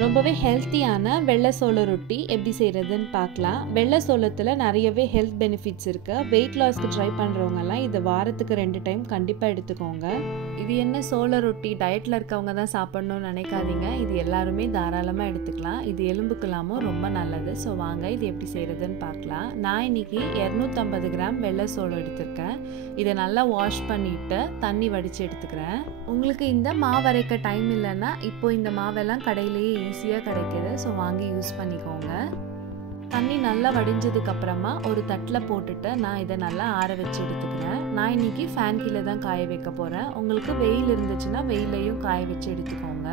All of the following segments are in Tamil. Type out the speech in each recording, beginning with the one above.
ரொம்பவே ஹெல்த்தியான வெள்ளை சோள ரொட்டி எப்படி செய்கிறதுன்னு பார்க்கலாம். வெள்ளை சோளத்தில் நிறையவே ஹெல்த் பெனிஃபிட்ஸ் இருக்குது. வெயிட் லாஸ்க்கு ட்ரை பண்ணுறவங்கலாம் இதை வாரத்துக்கு 2 டைம் கண்டிப்பாக எடுத்துக்கோங்க. இது என்ன சோள ரொட்டி டயட்டில் இருக்கவங்க தான் சாப்பிட்ணுன்னு நினைக்காதீங்க. இது எல்லாருமே தாராளமாக எடுத்துக்கலாம். இது எலும்புக்கெல்லாமும் ரொம்ப நல்லது. ஸோ வாங்க இது எப்படி செய்கிறதுன்னு பார்க்கலாம். நான் இன்றைக்கி 250 கிராம் வெள்ளை சோளம் எடுத்திருக்கேன். இதை நல்லா வாஷ் பண்ணிவிட்டு தண்ணி வடித்து எடுத்துக்கிறேன். உங்களுக்கு இந்த மாவு அரைக்க டைம் இல்லைன்னா இப்போ இந்த மாவெல்லாம் கடையிலேயே ஈஸியாக கிடைக்கிது. ஸோ வாங்கி யூஸ் பண்ணிக்கோங்க. தண்ணி நல்லா வடிஞ்சதுக்கப்புறமா ஒரு தட்டில் போட்டுட்டு நான் இதை நல்லா ஆற வச்சு எடுத்துக்கிறேன். நான் இன்றைக்கி ஃபேன் கீழே தான் காய வைக்க போகிறேன். உங்களுக்கு வெயில் இருந்துச்சுன்னா வெயிலையும் காய வச்சு எடுத்துக்கோங்க.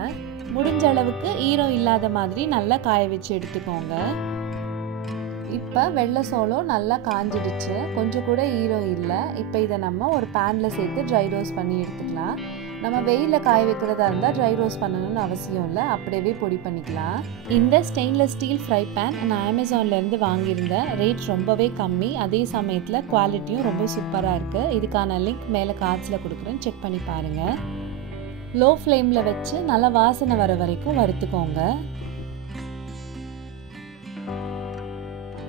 முடிஞ்ச அளவுக்கு ஈரம் இல்லாத மாதிரி நல்லா காய வச்சு எடுத்துக்கோங்க. இப்போ வெள்ளை சோளம் நல்லா காஞ்சிடுச்சு, கொஞ்சம் கூட ஈரம் இல்லை. இப்போ இதை நம்ம ஒரு பேனில் சேர்த்து ட்ரை ரோஸ்ட் பண்ணி எடுத்துக்கலாம். நம்ம வெயிலில் காய வைக்கிறதா இருந்தால் ட்ரை ரோஸ்ட் பண்ணணும்னு அவசியம் இல்லை, அப்படியே பொடி பண்ணிக்கலாம். இந்த ஸ்டெயின்லெஸ் ஸ்டீல் ஃப்ரை பேன் நான் அமேசான்லேருந்து வாங்கியிருந்தேன். ரேட் ரொம்பவே கம்மி, அதே சமயத்தில் குவாலிட்டியும் ரொம்ப சூப்பராக இருக்குது. இதுக்கான லிங்க் மேலே கார்ட்ஸில் கொடுக்குறேன், செக் பண்ணி பாருங்கள். லோ ஃப்ளேமில் வச்சு நல்லா வாசனை வர வரைக்கும் வறுத்துக்கோங்க.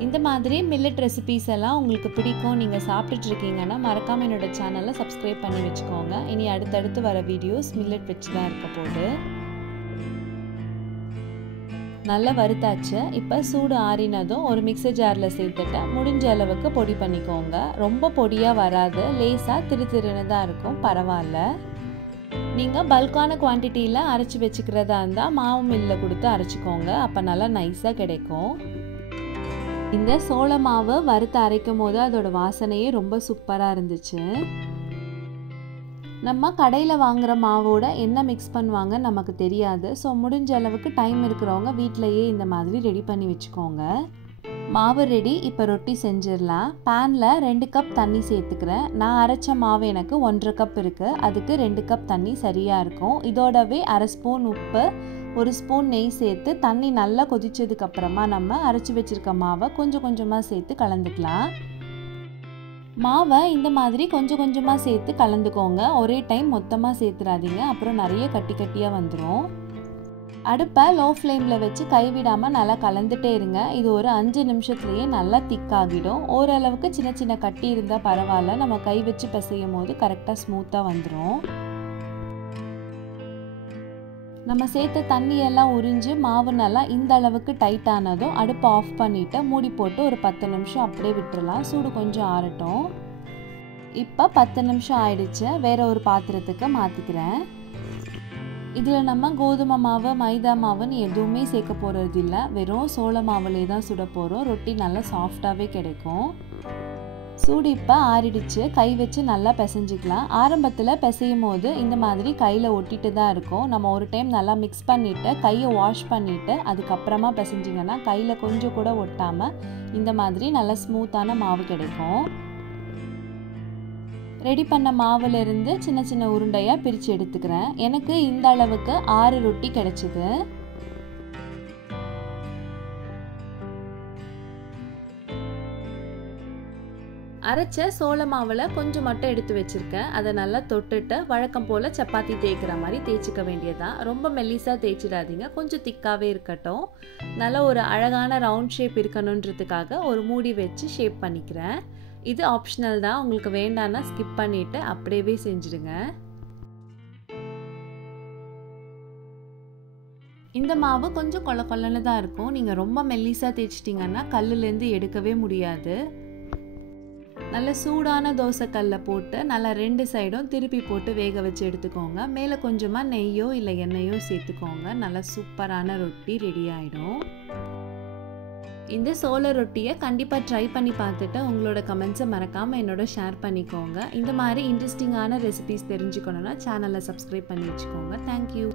இந்த மாதிரி மில்லட் ரெசிபீஸ் எல்லாம் உங்களுக்கு பிடிக்கும், நீங்கள் சாப்பிட்டுட்டு இருக்கீங்கன்னா மறக்காமல் என்னோட சேனலை சப்ஸ்கிரைப் பண்ணி வச்சுக்கோங்க. இனி அடுத்தடுத்து வர வீடியோஸ் மில்லட் வச்சு தான் இருக்க போகுது. நல்லா வறுத்தாச்சு. இப்போ சூடு ஆறினதும் ஒரு மிக்சர் ஜாரில் சேர்த்துட்டு முடிஞ்ச அளவுக்கு பொடி பண்ணிக்கோங்க. ரொம்ப பொடியாக வராது, லேசாக திருன்னு தான் இருக்கும், பரவாயில்ல. நீங்கள் பல்கான குவான்டிட்டியில் அரைச்சி வச்சுக்கிறதா இருந்தால் மாவு மில்லில் கொடுத்து அரைச்சிக்கோங்க, அப்போ நல்லா நைஸாக கிடைக்கும். இந்த சோள மாவு வறுத்து அரைக்கும் போது அதோட வாசனையே ரொம்ப சூப்பராக இருந்துச்சு. நம்ம கடையில் வாங்குகிற மாவோட என்ன மிக்ஸ் பண்ணுவாங்க நமக்கு தெரியாது. ஸோ முடிஞ்ச அளவுக்கு டைம் இருக்கிறவங்க வீட்டிலையே இந்த மாதிரி ரெடி பண்ணி வச்சுக்கோங்க. மாவு ரெடி. இப்போ ரொட்டி செஞ்சிடலாம். பேனில் 2 கப் தண்ணி சேர்த்துக்கிறேன். நான் அரைச்ச மாவு எனக்கு 1.5 கப் இருக்குது, அதுக்கு 2 கப் தண்ணி சரியாக இருக்கும். இதோடவே 1/2 ஸ்பூன் உப்பு, 1 ஸ்பூன் நெய் சேர்த்து தண்ணி நல்லா கொதிச்சதுக்கப்புறமா நம்ம அரைச்சி வச்சுருக்க மாவை கொஞ்சம் கொஞ்சமாக சேர்த்து கலந்துக்கலாம். மாவை இந்த மாதிரி கொஞ்சம் கொஞ்சமாக சேர்த்து கலந்துக்கோங்க. ஒரே டைம் மொத்தமாக சேர்த்துறாதீங்க, அப்புறம் நிறைய கட்டி கட்டியாக வந்துடும். அடுப்பை லோ ஃப்ளேமில் வச்சு கைவிடாமல் நல்லா கலந்துட்டே இருங்க. இது ஒரு 5 நிமிஷத்துலேயே நல்லா திக்காகிடும். ஓரளவுக்கு சின்ன சின்ன கட்டி இருந்தால் பரவாயில்ல, நம்ம கை வச்சு பிசையும் போது கரெக்டாக ஸ்மூத்தாக வந்துடும். நம்ம சேர்த்த தண்ணியெல்லாம் உறிஞ்சு மாவு நல்லா இந்த அளவுக்கு டைட் ஆனதும் அடுப்பை ஆஃப் பண்ணிவிட்டு மூடி போட்டு ஒரு 10 நிமிஷம் அப்படியே விட்டுறலாம். சூடு கொஞ்சம் ஆறட்டும். இப்போ 10 நிமிஷம் ஆயிடுச்சு. வேற ஒரு பாத்திரத்துக்கு மாற்றிக்கிறேன். இதில் நம்ம கோதுமை மாவு மைதா மாவுன்னு எதுவுமே சேர்க்க போகிறது இல்லை, வெறும் சோள மாவுலே தான் சுட போகிறோம். ரொட்டி நல்லா சாஃப்டாகவே கிடைக்கும். சூடு இப்போ ஆறிடுச்சு. கை வச்சு நல்லா பிசைஞ்சிக்கலாம். ஆரம்பத்தில் பிசையும் போது இந்த மாதிரி கையில் ஒட்டிட்டு தான் இருக்கும். நம்ம ஒரு டைம் நல்லா மிக்ஸ் பண்ணிவிட்டு கையை வாஷ் பண்ணிவிட்டு அதுக்கப்புறமா பிசைஞ்சிங்கன்னா கையில் கொஞ்சம் கூட ஒட்டாமல் இந்த மாதிரி நல்லா ஸ்மூத்தான மாவு கிடைக்கும். ரெடி பண்ண மாவுலேருந்து சின்ன சின்ன உருண்டையாக பிரித்து எடுத்துக்கிறேன். எனக்கு இந்த அளவுக்கு 6 ரொட்டி கிடைச்சிது. அரைச்ச சோள மாவில் கொஞ்சம் மட்டும் எடுத்து வச்சுருக்கேன். அதை நல்லா தொட்டுட்டு வழக்கம் போல் சப்பாத்தி தேய்க்கிற மாதிரி தேய்ச்சிக்க வேண்டியதான். ரொம்ப மெல்லிஸாக தேய்ச்சிடாதீங்க, கொஞ்சம் திக்காகவே இருக்கட்டும். நல்லா ஒரு அழகான ரவுண்ட் ஷேப் இருக்கணுன்றதுக்காக ஒரு மூடி வச்சு ஷேப் பண்ணிக்கிறேன். இது ஆப்ஷனல் தான், உங்களுக்கு வேண்டான்னா ஸ்கிப் பண்ணிவிட்டு அப்படியே செஞ்சுடுங்க. இந்த மாவு கொஞ்சம் கொல கொலன்னு தான் இருக்கும். நீங்கள் ரொம்ப மெல்லிஸாக தேய்ச்சிட்டிங்கன்னா கல்லுலேருந்து எடுக்கவே முடியாது. நல்ல சூடான தோசைக்கல்லை போட்டு நல்லா 2 சைடும் திருப்பி போட்டு வேக வச்சு எடுத்துக்கோங்க. மேலே கொஞ்சமாக நெய்யோ இல்லை எண்ணெயோ சேர்த்துக்கோங்க. நல்லா சூப்பரான ரொட்டி ரெடி ஆகிடும். இந்த சோள ரொட்டியை கண்டிப்பாக ட்ரை பண்ணி பார்த்துட்டு உங்களோட கமெண்ட்ஸை மறக்காமல் என்னோட ஷேர் பண்ணிக்கோங்க. இந்த மாதிரி இன்ட்ரெஸ்டிங்கான ரெசிபீஸ் தெரிஞ்சுக்கணுன்னா சேனலை சப்ஸ்கிரைப் பண்ணி வச்சுக்கோங்க. தேங்க்யூ.